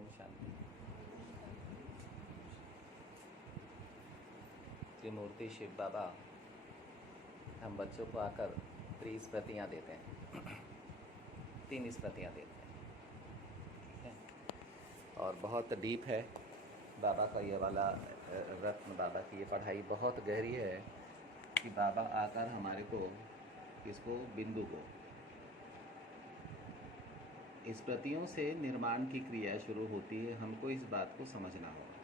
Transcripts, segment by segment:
ओम शांति। त्रिमूर्ति शिव बाबा हम बच्चों को आकर 3 स्मृतियाँ देते हैं 3 स्मृतियाँ देते हैं, ठीक है। और बहुत डीप है बाबा का ये वाला रत्न। बाबा की ये पढ़ाई बहुत गहरी है कि बाबा आकर हमारे को इसको बिंदु को स्मृतियों से निर्माण की क्रिया शुरू होती है। हमको इस बात को समझना होगा।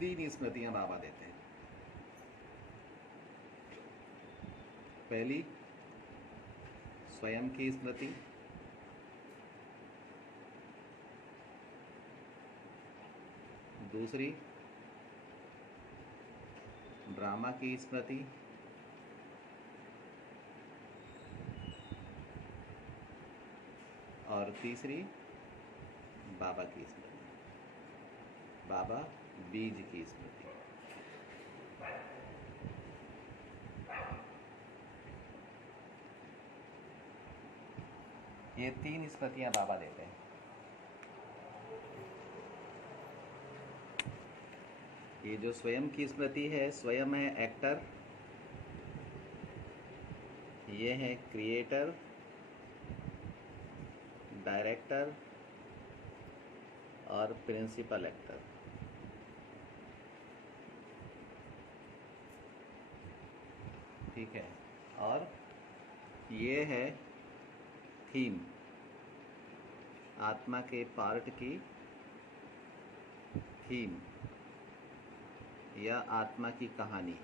3 स्मृतियाँ बाबा देते हैं। पहली स्वयं की स्मृति, दूसरी ड्रामा की स्मृति, और तीसरी बाबा की स्मृति, बाबा बीज की स्मृति। ये 3 स्मृतियाँ बाबा देते हैं। ये जो स्वयं की स्मृति है, स्वयं है एक्टर, ये है क्रिएटर, डायरेक्टर और प्रिंसिपल एक्टर। ठीक है। और ये है थीम, आत्मा के पार्ट की थीम या आत्मा की कहानी।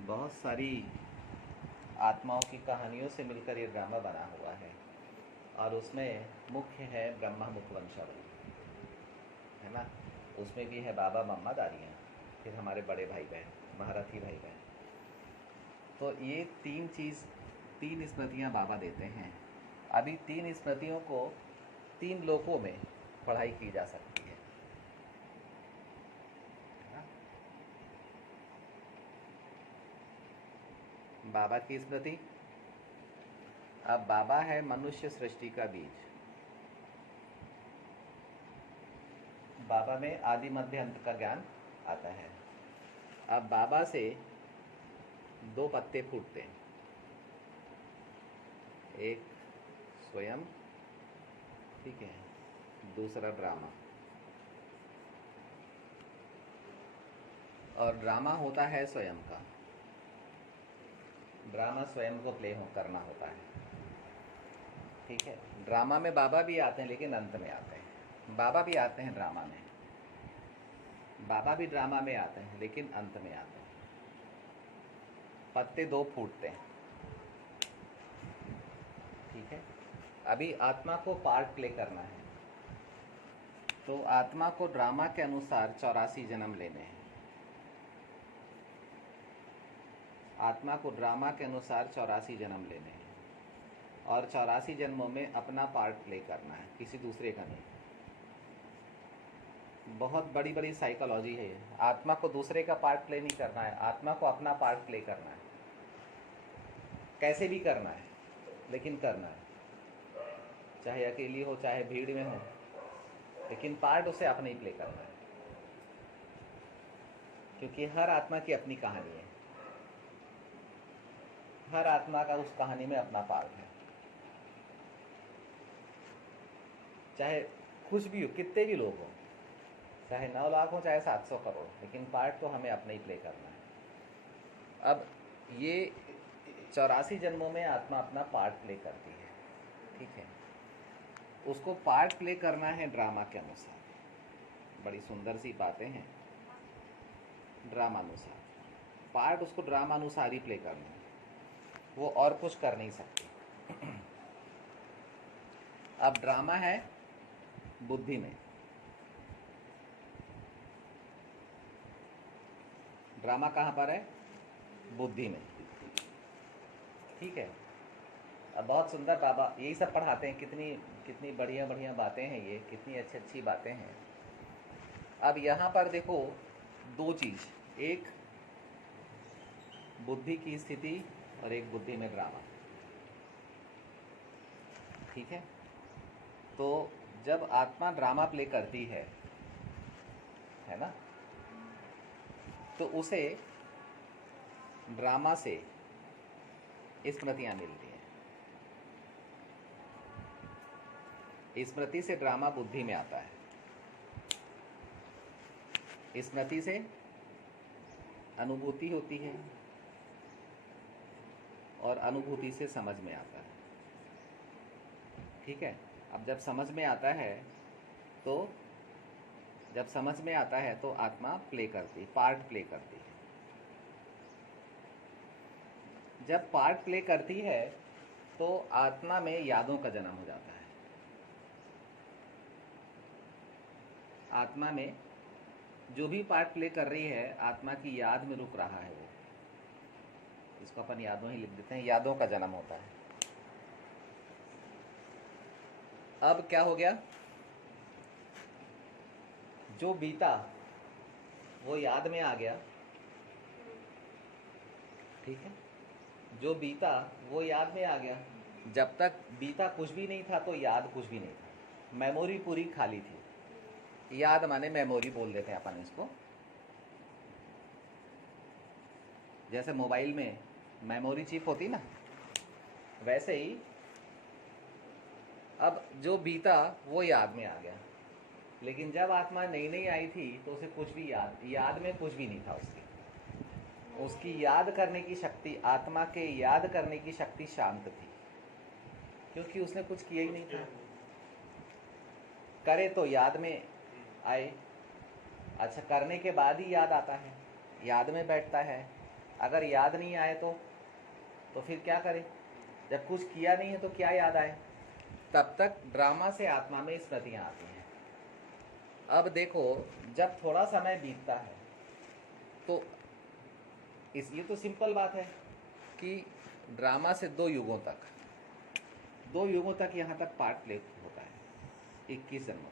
बहुत सारी आत्माओं की कहानियों से मिलकर ये ड्रामा बना हुआ है और उसमें मुख्य है ब्रह्मा मुख वंशावली, है ना। उसमें भी है बाबा मम्मा दारियाँ, फिर हमारे बड़े भाई बहन, महारथी भाई बहन। तो ये 3 स्मृतियाँ बाबा देते हैं। अभी 3 स्मृतियों को 3 लोकों में पढ़ाई की जा सकती है ना? बाबा की स्मृति। अब बाबा है मनुष्य सृष्टि का बीज। बाबा में आदि मध्य अंत का ज्ञान आता है। अब बाबा से 2 पत्ते फूटते हैं, एक स्वयं, ठीक है, दूसरा ड्रामा। और ड्रामा होता है स्वयं का। ड्रामा स्वयं को प्ले करना होता है, ठीक है। ड्रामा में बाबा भी आते हैं लेकिन अंत में आते हैं। बाबा भी आते हैं ड्रामा में, बाबा भी ड्रामा में आते हैं लेकिन अंत में आते हैं। पत्ते 2 फूटते हैं, ठीक है। अभी आत्मा को पार्ट प्ले करना है, तो आत्मा को ड्रामा के अनुसार 84 जन्म लेने हैं। आत्मा को ड्रामा के अनुसार 84 जन्म लेने हैं और 84 जन्मों में अपना पार्ट प्ले करना है, किसी दूसरे का नहीं। बहुत बड़ी बड़ी साइकोलॉजी है ये। आत्मा को दूसरे का पार्ट प्ले नहीं करना है, आत्मा को अपना पार्ट प्ले करना है। कैसे भी करना है लेकिन करना है, चाहे अकेली हो चाहे भीड़ में हो, लेकिन पार्ट उसे अपना ही प्ले करना है। क्योंकि हर आत्मा की अपनी कहानी है, हर आत्मा का उस कहानी में अपना पार्ट है। चाहे कुछ भी हो, कितने भी लोग हों, चाहे 9 लाख हो चाहे 700 करोड़, लेकिन पार्ट तो हमें अपना ही प्ले करना है। अब ये 84 जन्मों में आत्मा अपना पार्ट प्ले करती है, ठीक है। उसको पार्ट प्ले करना है ड्रामा के अनुसार। बड़ी सुंदर सी बातें हैं। ड्रामा अनुसार पार्ट उसको ड्रामा अनुसार ही प्ले करना है, वो और कुछ कर नहीं सकती। अब ड्रामा है बुद्धि में। ड्रामा कहाँ पर है? बुद्धि में, ठीक है। अब बहुत सुंदर बाबा यही सब पढ़ाते हैं। कितनी कितनी बढ़िया बढ़िया बातें हैं ये, कितनी अच्छी अच्छी बातें हैं। अब यहाँ पर देखो 2 चीज़। एक बुद्धि की स्थिति और एक बुद्धि में ड्रामा। ठीक है, तो जब आत्मा ड्रामा प्ले करती है ना, तो उसे ड्रामा से स्मृतियाँ मिलती हैं। स्मृति से ड्रामा बुद्धि में आता है, स्मृति से अनुभूति होती है और अनुभूति से समझ में आता है। ठीक है, अब जब समझ में आता है तो आत्मा प्ले करती, पार्ट प्ले करती है। जब पार्ट प्ले करती है तो आत्मा में यादों का जन्म हो जाता है। आत्मा में जो भी पार्ट प्ले कर रही है, आत्मा की याद में रुक रहा है वो। इसको अपन यादों ही लिख देते हैं, यादों का जन्म होता है। अब क्या हो गया, जो बीता वो याद में आ गया। ठीक है, जो बीता वो याद में आ गया। जब तक बीता कुछ भी नहीं था तो याद कुछ भी नहीं था, मेमोरी पूरी खाली थी। याद माने मेमोरी बोल देते हैं अपन इसको। जैसे मोबाइल में मेमोरी चिप होती ना, वैसे ही अब जो बीता वो याद में आ गया। लेकिन जब आत्मा नई नई आई थी तो उसे कुछ भी याद में कुछ भी नहीं था। उसकी याद करने की शक्ति, आत्मा के याद करने की शक्ति शांत थी, क्योंकि उसने कुछ किया ही नहीं था। करे तो याद में आए, अच्छा करने के बाद ही याद आता है, याद में बैठता है। अगर याद नहीं आए तो फिर क्या करे? जब कुछ किया नहीं है तो क्या याद आए? तब तक ड्रामा से आत्मा में स्मृतियाँ आती हैं। अब देखो, जब थोड़ा समय बीतता है तो ये तो सिंपल बात है कि ड्रामा से 2 युगों तक यहाँ तक पार्ट प्ले होता है, 21 जन्मों।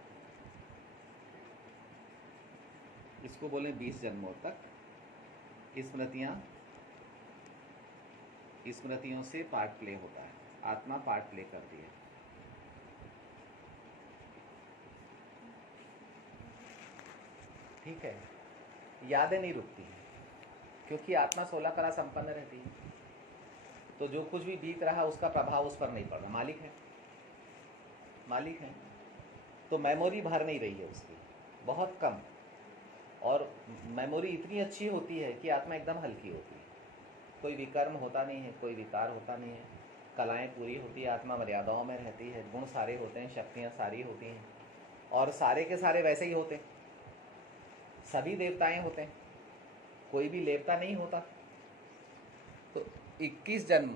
इसको बोलें 20 जन्मों तक स्मृतियों से पार्ट प्ले होता है, आत्मा पार्ट प्ले करती है। ठीक है, यादें नहीं रुकती हैं, क्योंकि आत्मा 16 कला संपन्न रहती है। तो जो कुछ भी बीत रहा उसका प्रभाव उस पर नहीं पड़ रहा। मालिक है तो मेमोरी भर नहीं रही है उसकी, बहुत कम। और मेमोरी इतनी अच्छी होती है कि आत्मा एकदम हल्की होती है। कोई विकर्म होता नहीं है, कोई विकार होता नहीं है, कलाएं पूरी होती है, आत्मा मर्यादाओं में रहती है, गुण सारे होते हैं, शक्तियाँ सारी होती हैं, और सारे के सारे वैसे ही होते। सभी देवताएं होते हैं, कोई भी लेवता नहीं होता। तो 21 जन्म,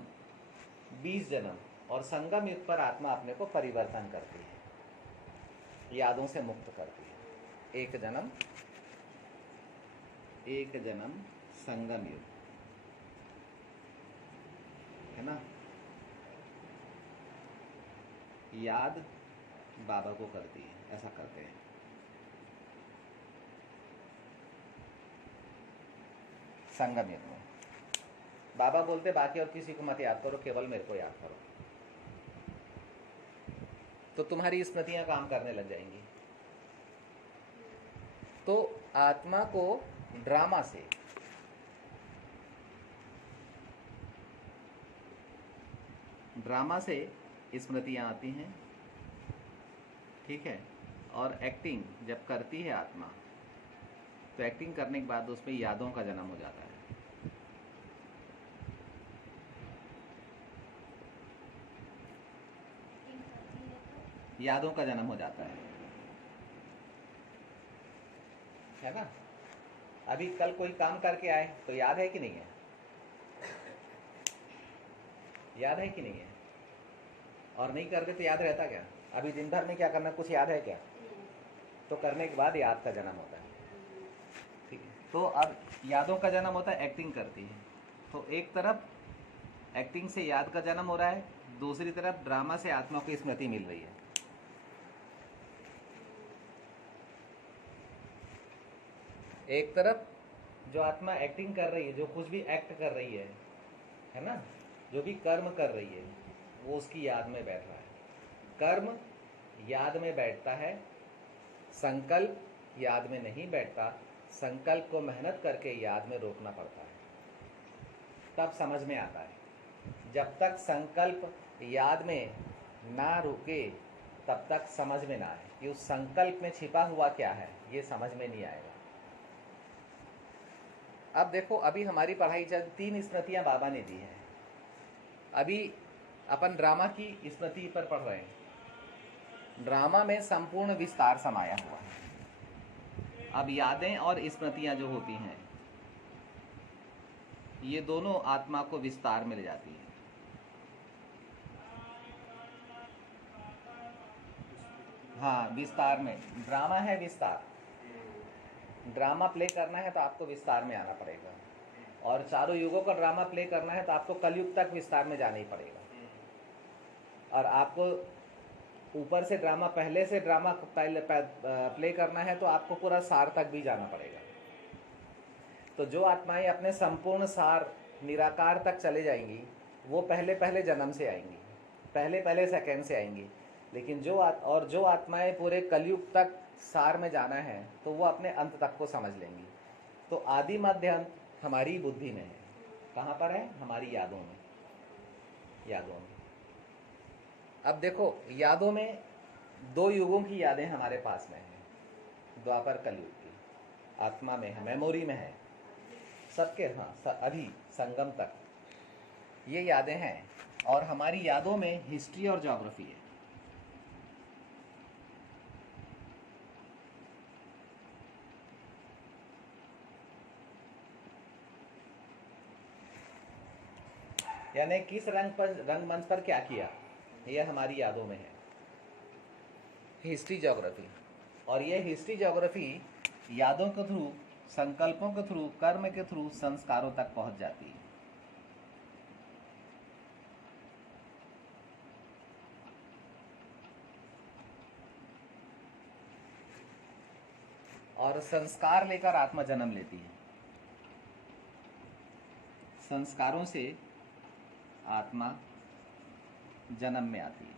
20 जन्म और संगम युग पर आत्मा अपने को परिवर्तन करती है, यादों से मुक्त करती है। एक जन्म संगम युग, है ना। याद बाबा को करती है, ऐसा करते हैं। संगम युग में बाबा बोलते बाकी और किसी को मत याद करो, केवल मेरे को याद करो, तो तुम्हारी स्मृतियां काम करने लग जाएंगी। तो आत्मा को ड्रामा से स्मृतियां आती हैं। ठीक है, और एक्टिंग जब करती है आत्मा, तो एक्टिंग करने के बाद उसमें यादों का जन्म हो जाता है। यादों का जन्म हो जाता है ना। अभी कल कोई काम करके आए तो याद है कि नहीं है? याद है कि नहीं है? और नहीं करते तो याद रहता क्या? अभी दिन भर में क्या करना, कुछ याद है क्या? तो करने के बाद याद का जन्म होता है। ठीक है, तो अब यादों का जन्म होता है, एक्टिंग करती है। तो एक तरफ एक्टिंग से याद का जन्म हो रहा है, दूसरी तरफ ड्रामा से आत्मा को स्मृति मिल रही है। एक तरफ जो आत्मा एक्टिंग कर रही है, जो कुछ भी एक्ट कर रही है ना, जो भी कर्म कर रही है वो उसकी याद में बैठ रहा है। कर्म याद में बैठता है, संकल्प याद में नहीं बैठता। संकल्प को मेहनत करके याद में रोकना पड़ता है, तब समझ में आता है। जब तक संकल्प याद में ना रुके तब तक समझ में ना आए कि उस संकल्प में छिपा हुआ क्या है, ये समझ में नहीं आएगा। अब देखो, अभी हमारी पढ़ाई चल 3 स्मृतियां बाबा ने दी हैं। अभी अपन ड्रामा की स्मृति पर पढ़ रहे हैं। ड्रामा में संपूर्ण विस्तार समाया हुआ है। अब यादें और स्मृतियां जो होती हैं, ये दोनों आत्मा को विस्तार में ले जाती है। हाँ, विस्तार में। ड्रामा है विस्तार। ड्रामा प्ले करना है तो आपको विस्तार में आना पड़ेगा, और चारों युगों का ड्रामा प्ले करना है तो आपको कलयुग तक विस्तार में जाना ही पड़ेगा। और आपको ऊपर से ड्रामा, पहले से ड्रामा प्ले करना है तो आपको पूरा सार तक भी जाना पड़ेगा। तो जो आत्माएं अपने संपूर्ण सार निराकार तक चले जाएंगी वो पहले पहले जन्म से आएंगी, पहले पहले सेकंड से आएंगी। लेकिन जो आत्माएं पूरे कलयुग तक सार में जाना है तो वो अपने अंत तक को समझ लेंगी। तो आदि मध्य अंत हमारी बुद्धि में है। कहाँ पर है? हमारी यादों में। यादों में। अब देखो, यादों में 2 युगों की यादें हमारे पास में हैं। द्वापर कलयुग की आत्मा में है, मेमोरी में है सबके। हाँ, अभी संगम तक ये यादें हैं। और हमारी यादों में हिस्ट्री और ज्योग्राफी है। यानी किस रंगमंच पर क्या किया, यह हमारी यादों में है, हिस्ट्री ज्योग्राफी। और ये हिस्ट्री ज्योग्राफी यादों के थ्रू, संकल्पों के थ्रू, कर्म के थ्रू संस्कारों तक पहुंच जाती है। और संस्कार लेकर आत्मा जन्म लेती है। संस्कारों से आत्मा जन्म में आती है।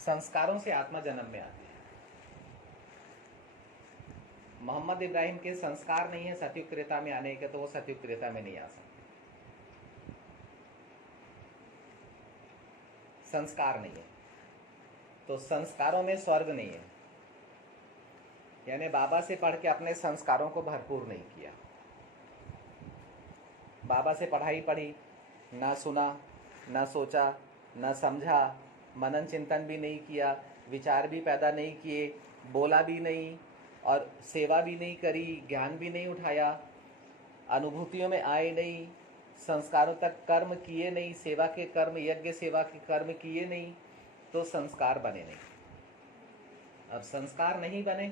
संस्कारों से आत्मा जन्म में आती है। मोहम्मद इब्राहिम के संस्कार नहीं है सतयुग त्रेता में आने के, तो वो सतयुग त्रेता में नहीं आ सकते। संस्कार नहीं है तो संस्कारों में स्वर्ग नहीं है। यानी बाबा से पढ़ के अपने संस्कारों को भरपूर नहीं किया। बाबा से पढ़ाई पढ़ी, ना सुना, ना सोचा, ना समझा, मनन चिंतन भी नहीं किया, विचार भी पैदा नहीं किए, बोला भी नहीं, और सेवा भी नहीं करी, ज्ञान भी नहीं उठाया, अनुभूतियों में आए नहीं, संस्कारों तक कर्म किए नहीं, सेवा के कर्म, यज्ञ सेवा के कर्म किए नहीं, तो संस्कार बने नहीं। अब संस्कार नहीं बने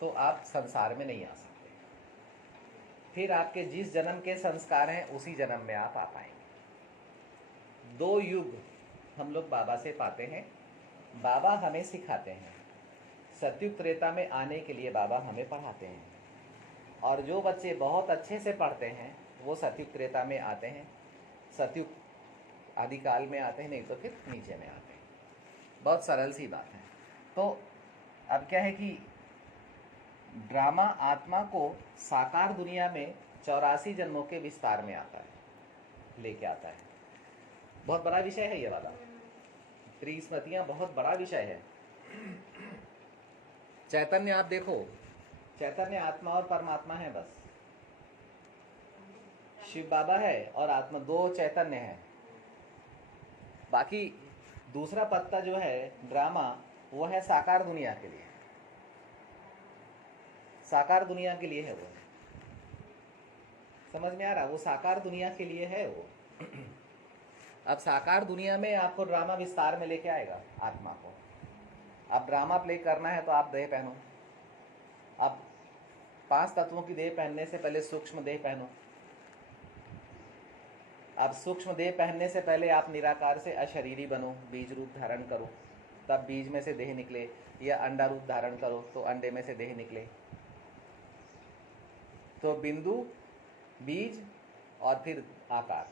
तो आप संसार में नहीं आ सकते। फिर आपके जिस जन्म के संस्कार हैं उसी जन्म में आप आ पाएंगे। 2 युग हम लोग बाबा से पाते हैं। बाबा हमें सिखाते हैं। सतयुग त्रेता में आने के लिए बाबा हमें पढ़ाते हैं। और जो बच्चे बहुत अच्छे से पढ़ते हैं वो सतयुग त्रेता में आते हैं, सतयुग आदिकाल में आते हैं, नहीं तो फिर नीचे में आते हैं। बहुत सरल सी बात है। तो अब क्या है कि ड्रामा आत्मा को साकार दुनिया में 84 जन्मों के विस्तार में आता है, लेके आता है। बहुत बड़ा विषय है ये वाला। त्रिस्मृतियां बहुत बड़ा विषय है। चैतन्य आप देखो, चैतन्य आत्मा और परमात्मा है बस। शिव बाबा है और आत्मा, 2 चैतन्य है। बाकी दूसरा पत्ता जो है ड्रामा, वो है साकार दुनिया के लिए। साकार दुनिया के लिए है वो। समझ में आ रहा? वो साकार दुनिया के लिए है वो। अब साकार दुनिया में आपको ड्रामा विस्तार में लेके आएगा आत्मा को। अब ड्रामा प्ले करना है तो आप देह पहनो। अब 5 तत्वों की देह पहनने से पहले सूक्ष्म देह पहनो। अब सूक्ष्म देह पहनने से पहले आप निराकार से अशरीरी बनो, बीज रूप धारण करो। तब बीज में से देह निकले, या अंडा रूप धारण करो तो अंडे में से देह निकले। तो बिंदु, बीज और फिर आकार,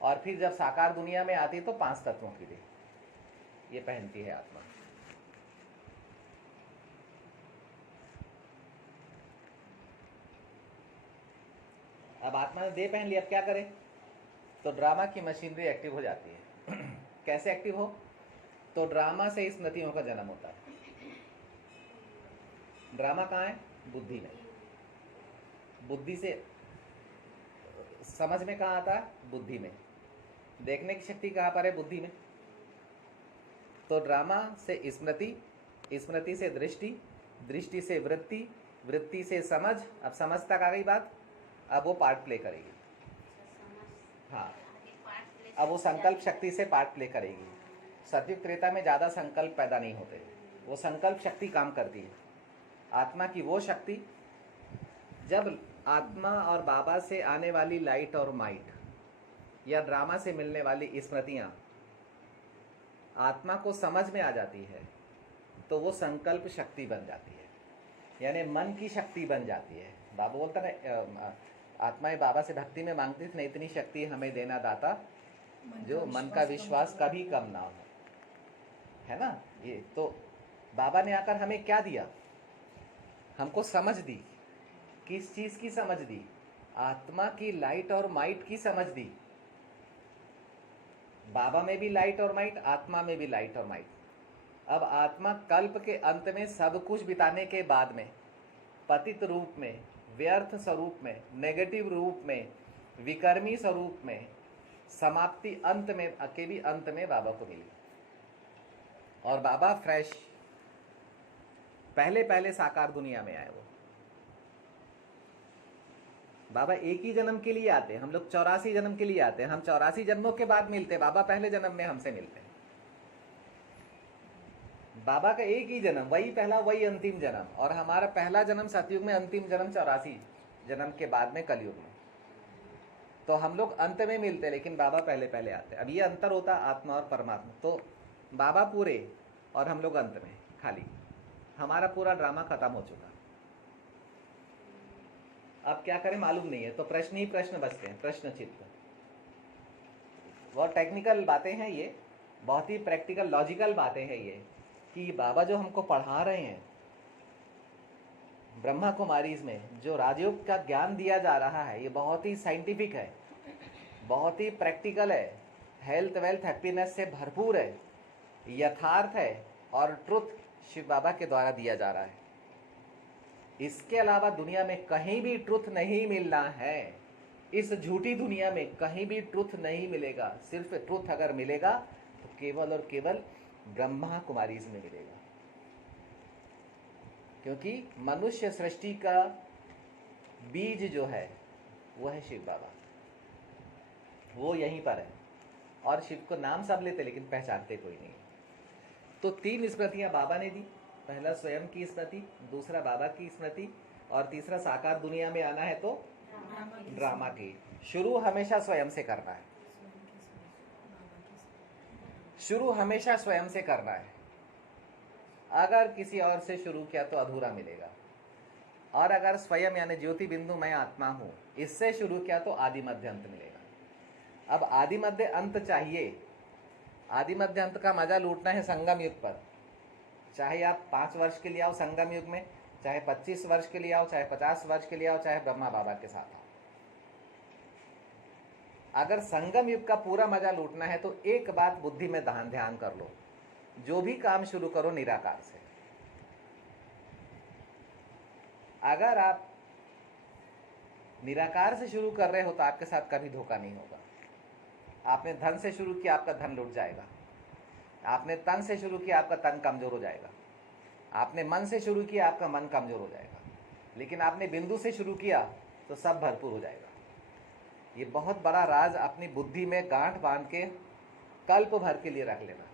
और फिर जब साकार दुनिया में आती है तो 5 तत्वों की देह ये पहनती है आत्मा। अब आत्मा ने देह पहन लिया, अब क्या करे? तो ड्रामा की मशीनरी एक्टिव हो जाती है। कैसे एक्टिव हो? तो ड्रामा से स्मृतियों का जन्म होता है। ड्रामा कहाँ है? बुद्धि में। बुद्धि से समझ में कहाँ आता है? बुद्धि में। देखने की शक्ति कहाँ पर है? बुद्धि में। तो ड्रामा से स्मृति, स्मृति से दृष्टि, दृष्टि से वृत्ति, वृत्ति से समझ। अब समझ तक आ गई बात, अब वो पार्ट प्ले करेगी। हाँ, अब वो संकल्प शक्ति से पार्ट प्ले करेगी। सतयुग त्रेता में ज़्यादा संकल्प पैदा नहीं होते, वो संकल्प शक्ति काम करती है। आत्मा की वो शक्ति, जब आत्मा और बाबा से आने वाली लाइट और माइट या ड्रामा से मिलने वाली स्मृतियाँ आत्मा को समझ में आ जाती है, तो वो संकल्प शक्ति बन जाती है, यानी मन की शक्ति बन जाती है। बाबा बोलता है, आत्माएं बाबा से भक्ति में मांगती थी, इतनी शक्ति हमें देना दाता, जो मन का विश्वास कभी कम ना हो, है ना। ये तो बाबा ने आकर हमें क्या दिया? हमको समझ दी। किस चीज की समझ दी? आत्मा की लाइट और माइट की समझ दी। बाबा में भी लाइट और माइट, आत्मा में भी लाइट और माइट। अब आत्मा कल्प के अंत में सब कुछ बिताने के बाद में पतित रूप में, व्यर्थ स्वरूप में, नेगेटिव रूप में, विकर्मी स्वरूप में, समाप्ति अंत में, अकेली अंत में बाबा को मिली। और बाबा फ्रेश, पहले पहले साकार दुनिया में आए। वो बाबा एक ही जन्म के लिए आते हैं, हम लोग 84 जन्म के लिए आते हैं। हम 84 जन्मों के बाद मिलते हैं, बाबा पहले जन्म में हमसे मिलते हैं। बाबा का एक ही जन्म, वही पहला वही अंतिम जन्म, और हमारा पहला जन्म सतयुग में, अंतिम जन्म 84 जन्म के बाद में कलयुग में। तो हम लोग अंत में मिलते, लेकिन बाबा पहले पहले आते। अब ये अंतर होता आत्मा और परमात्मा। तो बाबा पूरे और हम लोग अंत में खाली, हमारा पूरा ड्रामा खत्म हो चुका। अब क्या करें मालूम नहीं है, तो प्रश्न ही प्रश्न बचते हैं, प्रश्न चित्त। बहुत टेक्निकल बातें हैं ये, बहुत ही प्रैक्टिकल लॉजिकल बातें हैं ये, कि बाबा जो हमको पढ़ा रहे हैं ब्रह्मा कुमारीज में, जो राजयोग का ज्ञान दिया जा रहा है, ये बहुत ही साइंटिफिक है, बहुत ही प्रैक्टिकल है, हेल्थ वेल्थ हैप्पीनेस से भरपूर है, यथार्थ है, और ट्रुथ शिव बाबा के द्वारा दिया जा रहा है। इसके अलावा दुनिया में कहीं भी ट्रुथ नहीं मिलना है। इस झूठी दुनिया में कहीं भी ट्रुथ नहीं मिलेगा। सिर्फ ट्रुथ अगर मिलेगा तो केवल और केवल ब्रह्मा कुमारीज में मिलेगा, क्योंकि मनुष्य सृष्टि का बीज जो है वो है शिव बाबा, वो यहीं पर है। और शिव को नाम सब लेते लेकिन पहचानते कोई नहीं। तो 3 स्मृतियां बाबा ने दी, पहला स्वयं की स्मृति, दूसरा बाबा की स्मृति, और तीसरा साकार दुनिया में आना है तो ड्रामा की। शुरू हमेशा स्वयं से करना है, शुरू हमेशा स्वयं से करना है। अगर किसी और से शुरू किया तो अधूरा मिलेगा, और अगर स्वयं यानी ज्योति बिंदु मैं आत्मा हूं, इससे शुरू किया तो आदि मध्य अंत मिलेगा। अब आदि मध्य अंत चाहिए। आदि मध्य अंत का मजा लूटना है संगम युग पर। चाहे आप 5 वर्ष के लिए आओ संगम युग में, चाहे 25 वर्ष के लिए आओ, चाहे 50 वर्ष के लिए आओ, चाहे ब्रह्मा बाबा के साथ आओ। अगर संगम युग का पूरा मजा लूटना है तो एक बात बुद्धि में ध्यान कर लो, जो भी काम शुरू करो निराकार से। अगर आप निराकार से शुरू कर रहे हो तो आपके साथ कभी धोखा नहीं होगा। आपने धन से शुरू किया, आपका धन लुट जाएगा। आपने तन से शुरू किया, आपका तन कमजोर हो जाएगा। आपने मन से शुरू किया, आपका मन कमजोर हो जाएगा। लेकिन आपने बिंदु से शुरू किया तो सब भरपूर हो जाएगा। ये बहुत बड़ा राज अपनी बुद्धि में गांठ बांध के कल्प भर के लिए रख लेना,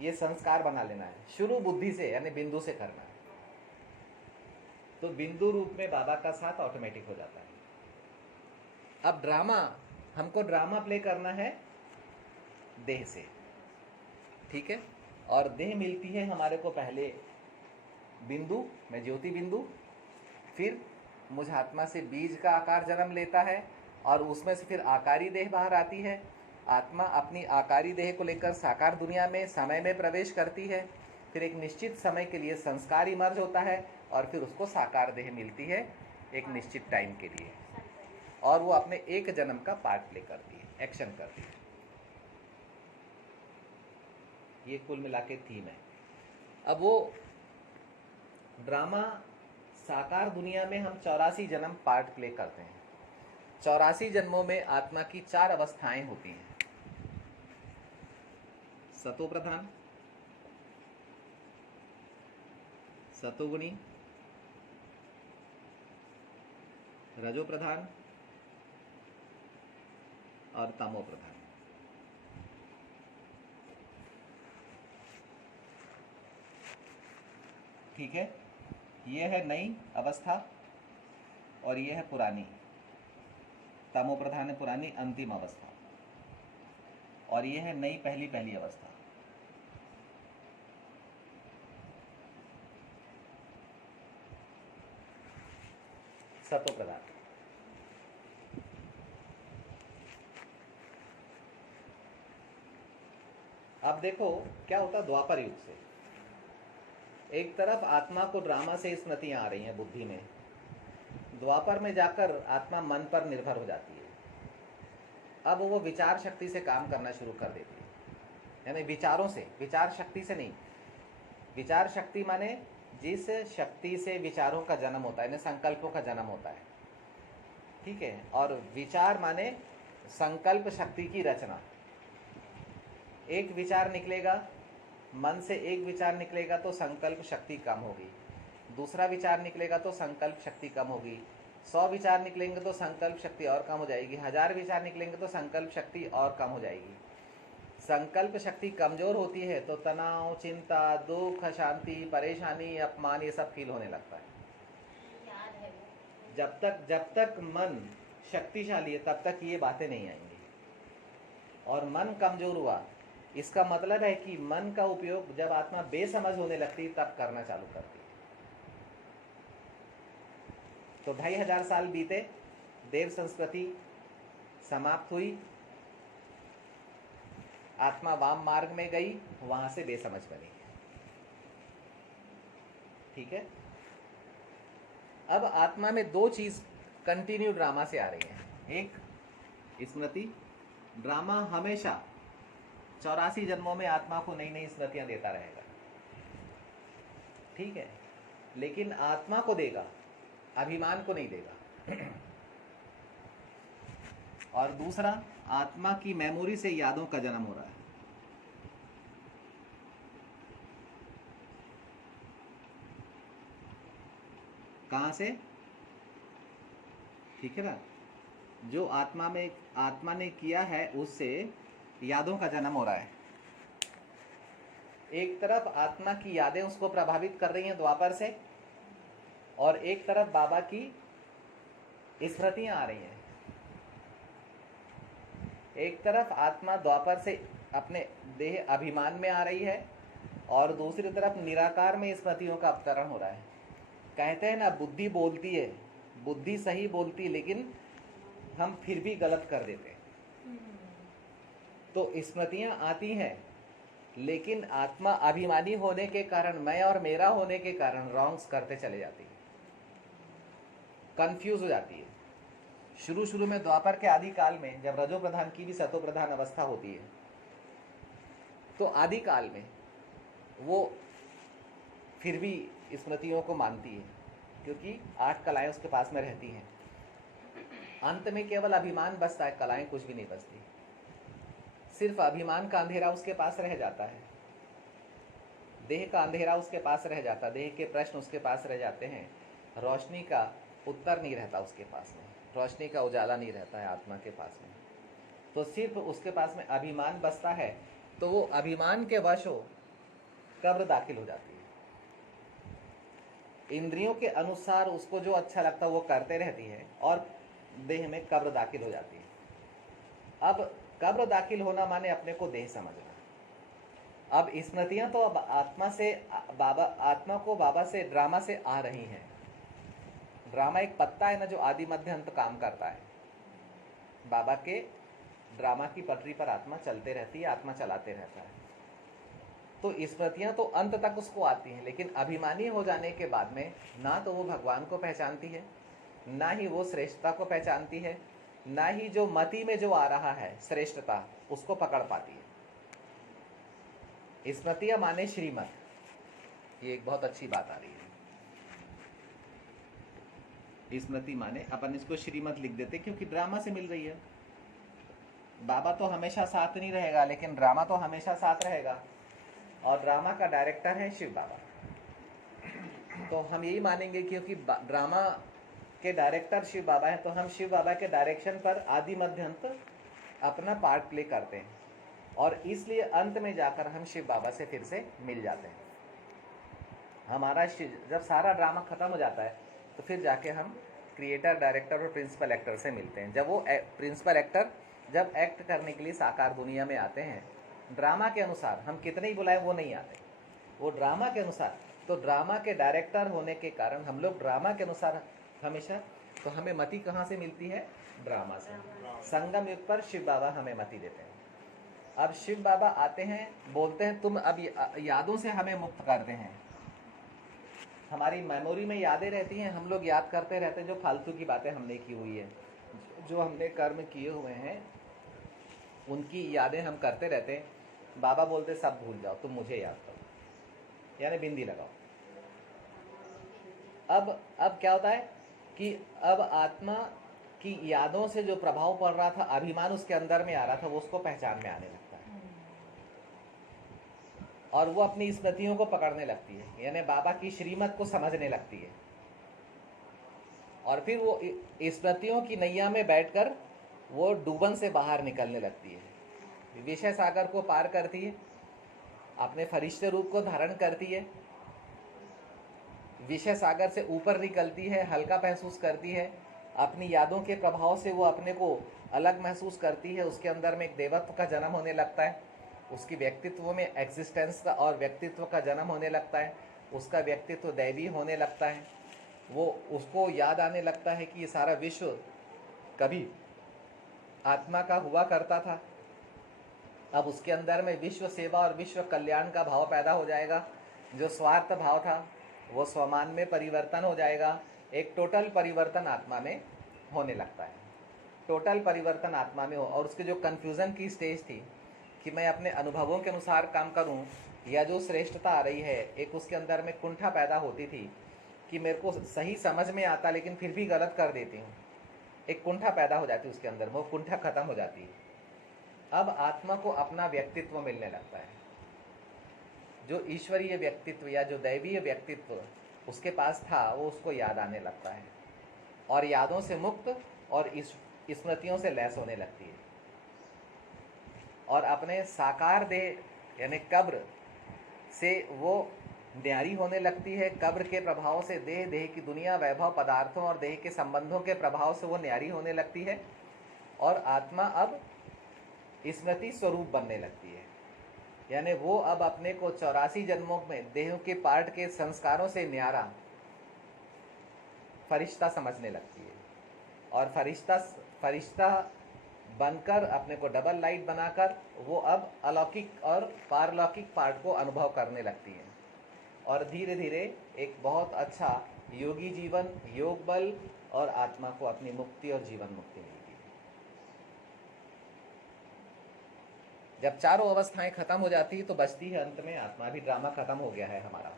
ये संस्कार बना लेना है। शुरू बुद्धि से यानी बिंदु से करना है, तो बिंदु रूप में बाबा का साथ ऑटोमेटिक हो जाता है। अब ड्रामा, हमको ड्रामा प्ले करना है देह से। ठीक है। और देह मिलती है हमारे को पहले बिंदु में, ज्योति बिंदु, फिर मुझ आत्मा से बीज का आकार जन्म लेता है और उसमें से फिर आकारी देह बाहर आती है। आत्मा अपनी आकारी देह को लेकर साकार दुनिया में समय में प्रवेश करती है, फिर एक निश्चित समय के लिए संस्कार इमर्ज होता है और फिर उसको साकार देह मिलती है एक निश्चित टाइम के लिए, और वो अपने एक जन्म का पार्ट प्ले करती है, एक्शन करती है। ये कुल मिला के थीम है। अब वो ड्रामा साकार दुनिया में हम 84 जन्म पार्ट प्ले करते हैं। 84 जन्मों में आत्मा की 4 अवस्थाएं होती हैं। सतो प्रधान, सतोगुणी, रजो प्रधान और तमो प्रधान। ठीक है, ये है नई अवस्था और ये है पुरानी। तमो प्रधान है पुरानी अंतिम अवस्था, और ये है नई पहली अवस्था। सतो प्रधान। अब देखो क्या होता द्वापर युग से। एक तरफ आत्मा को ड्रामा से स्मृतियां आ रही हैं बुद्धि में, द्वापर में जाकर आत्मा मन पर निर्भर हो जाती है। अब वो विचार शक्ति से काम करना शुरू कर देती है, यानी विचारों से, विचार शक्ति से नहीं। विचार शक्ति माने जिस शक्ति से विचारों का जन्म होता है, यानी संकल्पों का जन्म होता है, ठीक है। और विचार माने संकल्प शक्ति की रचना। एक विचार निकलेगा मन से, एक विचार निकलेगा तो संकल्प शक्ति कम होगी, दूसरा विचार निकलेगा तो संकल्प शक्ति कम होगी, 100 विचार निकलेंगे तो संकल्प शक्ति और कम हो जाएगी, 1000 विचार निकलेंगे तो संकल्प शक्ति और कम हो जाएगी। संकल्प शक्ति कमजोर होती है तो तनाव, चिंता, दुख, अशांति, परेशानी, अपमान, ये सब फील होने लगता है। जब तक मन शक्तिशाली है तब तक ये बातें नहीं आएंगी। और मन कमजोर हुआ, इसका मतलब है कि मन का उपयोग जब आत्मा बेसमझ होने लगती तब करना चालू करती है। तो 2500 साल बीते, देव संस्कृति समाप्त हुई, आत्मा वाम मार्ग में गई, वहां से बेसमझ बनी। ठीक है। अब आत्मा में 2 चीज कंटिन्यू ड्रामा से आ रही है। एक स्मृति, ड्रामा हमेशा 84 जन्मों में आत्मा को नई नई स्मृतियां देता रहेगा, ठीक है, लेकिन आत्मा को देगा, अभिमान को नहीं देगा। और दूसरा, आत्मा की मेमोरी से यादों का जन्म हो रहा है। कहां से? ठीक है ना, जो आत्मा ने किया है उससे यादों का जन्म हो रहा है। एक तरफ आत्मा की यादें उसको प्रभावित कर रही हैं द्वापर से, और एक तरफ बाबा की स्मृतियां आ रही हैं। एक तरफ आत्मा द्वापर से अपने देह अभिमान में आ रही है, और दूसरी तरफ निराकार में स्मृतियों का अवतरण हो रहा है। कहते हैं ना, बुद्धि बोलती है, बुद्धि सही बोलती है, लेकिन हम फिर भी गलत कर देते हैं। तो स्मृतियां आती हैं, लेकिन आत्मा अभिमानी होने के कारण, मैं और मेरा होने के कारण रॉन्ग्स करते चले जाती है, कंफ्यूज हो जाती है। शुरू में द्वापर के आदि काल में, जब रजो प्रधान की भी सतो प्रधान अवस्था होती है, तो आदि काल में वो फिर भी स्मृतियों को मानती है, क्योंकि 8 कलाएं उसके पास में रहती हैं। अंत में केवल अभिमान बचता है, कलाएं कुछ भी नहीं बचती, सिर्फ अभिमान का अंधेरा उसके पास रह जाता है, देह का अंधेरा उसके पास रह जाता है, देह के प्रश्न उसके पास रह जाते हैं, रोशनी का उत्तर नहीं रहता उसके पास में, रोशनी का उजाला नहीं रहता है आत्मा के पास में। तो सिर्फ उसके पास में अभिमान बचता है, तो वो अभिमान के वश हो कब्र दाखिल हो जाती है। इंद्रियों के अनुसार उसको जो अच्छा लगता है वो करते रहती है, और देह में कब्र दाखिल हो जाती है। अब कब्र दाखिल होना माने अपने को देह समझना। अब स्मृतियां तो अब आत्मा को बाबा से ड्रामा से आ रही हैं। ड्रामा एक पत्ता है ना जो आदि मध्य अंत काम करता है। बाबा के ड्रामा की पटरी पर आत्मा चलते रहती है, आत्मा चलाते रहता है। तो स्मृतियां तो अंत तक उसको आती हैं, लेकिन अभिमानी हो जाने के बाद में ना तो वो भगवान को पहचानती है, ना ही वो श्रेष्ठता को पहचानती है, ना ही जो मति में जो आ रहा है श्रेष्ठता उसको पकड़ पाती है। स्मृतियां माने श्रीमत, ये एक बहुत अच्छी बात आ रही है। स्मृति माने अपन इसको श्रीमत लिख देते क्योंकि ड्रामा से मिल रही है। बाबा तो हमेशा साथ नहीं रहेगा, लेकिन ड्रामा तो हमेशा साथ रहेगा, और ड्रामा का डायरेक्टर है शिव बाबा। तो हम यही मानेंगे क्योंकि ड्रामा के डायरेक्टर शिव बाबा हैं, तो हम शिव बाबा के डायरेक्शन पर आदि मध्य अंत अपना पार्ट प्ले करते हैं, और इसलिए अंत में जाकर हम शिव बाबा से फिर से मिल जाते हैं। हमारा जब सारा ड्रामा खत्म हो जाता है तो फिर जाके हम क्रिएटर, डायरेक्टर और प्रिंसिपल एक्टर से मिलते हैं। जब वो प्रिंसिपल एक्टर जब एक्ट करने के लिए साकार दुनिया में आते हैं, ड्रामा के अनुसार हम कितने ही बुलाए वो नहीं आते, वो ड्रामा के अनुसार। तो ड्रामा के डायरेक्टर होने के कारण हम लोग ड्रामा के अनुसार हमेशा, तो हमें मति कहाँ से मिलती है? ड्रामा से। संगम युग पर शिव बाबा हमें मति देते हैं। अब शिव बाबा आते हैं, बोलते हैं तुम अब यादों से हमें मुक्त करते हैं। हमारी मेमोरी में यादें रहती हैं, हम लोग याद करते रहते हैं जो फालतू की बातें हमने की हुई है, जो हमने कर्म किए हुए हैं उनकी यादें हम करते रहते हैं। बाबा बोलते सब भूल जाओ, तुम मुझे याद करो, यानी बिंदी लगाओ। अब क्या होता है कि अब आत्मा की यादों से जो प्रभाव पड़ रहा था, अभिमान उसके अंदर में आ रहा था, वो उसको पहचान में आने लगता है, और वो अपनी स्मृतियों को पकड़ने लगती है, यानी बाबा की श्रीमत को समझने लगती है, और फिर वो स्मृतियों की नैया में बैठकर वो डूबन से बाहर निकलने लगती है, विषय सागर को पार करती है, अपने फरिश्ते रूप को धारण करती है, विषय सागर से ऊपर निकलती है, हल्का महसूस करती है, अपनी यादों के प्रभाव से वो अपने को अलग महसूस करती है, उसके अंदर में एक देवत्व का जन्म होने लगता है, उसकी व्यक्तित्व में एग्जिस्टेंस का और व्यक्तित्व का जन्म होने लगता है, उसका व्यक्तित्व दैवी होने लगता है। वो उसको याद आने लगता है कि ये सारा विश्व कभी आत्मा का हुआ करता था, अब उसके अंदर में विश्व सेवा और विश्व कल्याण का भाव पैदा हो जाएगा। जो स्वार्थ भाव था वो स्वमान में परिवर्तन हो जाएगा, एक टोटल परिवर्तन आत्मा में होने लगता है। टोटल परिवर्तन आत्मा में हो, और उसके जो कन्फ्यूज़न की स्टेज थी कि मैं अपने अनुभवों के अनुसार काम करूं या जो श्रेष्ठता आ रही है, एक उसके अंदर में कुंठा पैदा होती थी कि मेरे को सही समझ में आता लेकिन फिर भी गलत कर देती हूँ, एक कुंठा पैदा हो जाती है उसके अंदर, वो कुंठा खत्म हो जाती है। अब आत्मा को अपना व्यक्तित्व मिलने लगता है, जो ईश्वरीय व्यक्तित्व या जो दैवीय व्यक्तित्व उसके पास था वो उसको याद आने लगता है, और यादों से मुक्त और स्मृतियों से लैस होने लगती है, और अपने साकार देह यानी कब्र से वो न्यारी होने लगती है। कब्र के प्रभाव से देह की दुनिया, वैभव, पदार्थों और देह के संबंधों के प्रभाव से वो न्यारी होने लगती है, और आत्मा अब स्मृति स्वरूप बनने लगती है, यानी वो अब अपने को 84 जन्मों में देह के पार्ट के संस्कारों से न्यारा फरिश्ता समझने लगती है, और फरिश्ता बनकर अपने को डबल लाइट बनाकर वो अब अलौकिक और पारलौकिक पार्ट को अनुभव करने लगती है, और धीरे धीरे एक बहुत अच्छा योगी जीवन, योग बल और आत्मा को अपनी मुक्ति और जीवन मुक्ति मिलती है। जब चारों अवस्थाएं खत्म हो जाती है तो बचती है अंत में आत्मा। भी ड्रामा खत्म हो गया है हमारा,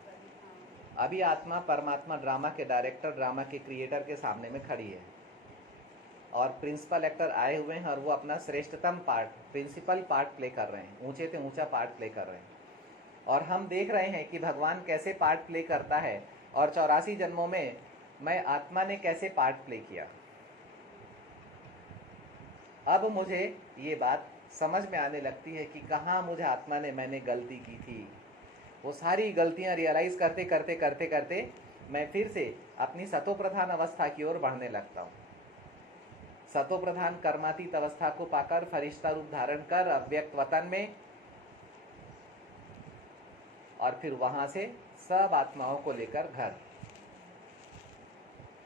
अभी आत्मा परमात्मा ड्रामा के डायरेक्टर, ड्रामा के क्रिएटर के सामने में खड़ी है, और प्रिंसिपल एक्टर आए हुए हैं, और वो अपना श्रेष्ठतम पार्ट, प्रिंसिपल पार्ट प्ले कर रहे हैं, ऊंचे से ऊंचा पार्ट प्ले कर रहे हैं, और हम देख रहे हैं कि भगवान कैसे पार्ट प्ले करता है, और 84 जन्मों में मैं आत्मा ने कैसे पार्ट प्ले किया। अब मुझे ये बात समझ में आने लगती है कि कहाँ मुझे आत्मा ने मैंने गलती की थी। वो सारी गलतियाँ रियलाइज़ करते करते करते करते मैं फिर से अपनी सतोप्रधान अवस्था की ओर बढ़ने लगता हूँ। सतोप्रधान कर्मातीत अवस्था को पाकर फरिश्ता रूप धारण कर अव्यक्त वतन में और फिर वहाँ से सब आत्माओं को लेकर घर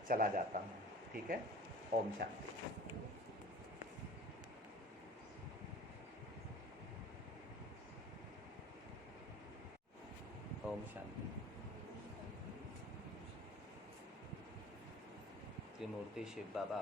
चला जाता हूँ। ठीक है, ओम शांति। ओम शांति। त्रिमूर्ति शिव बाबा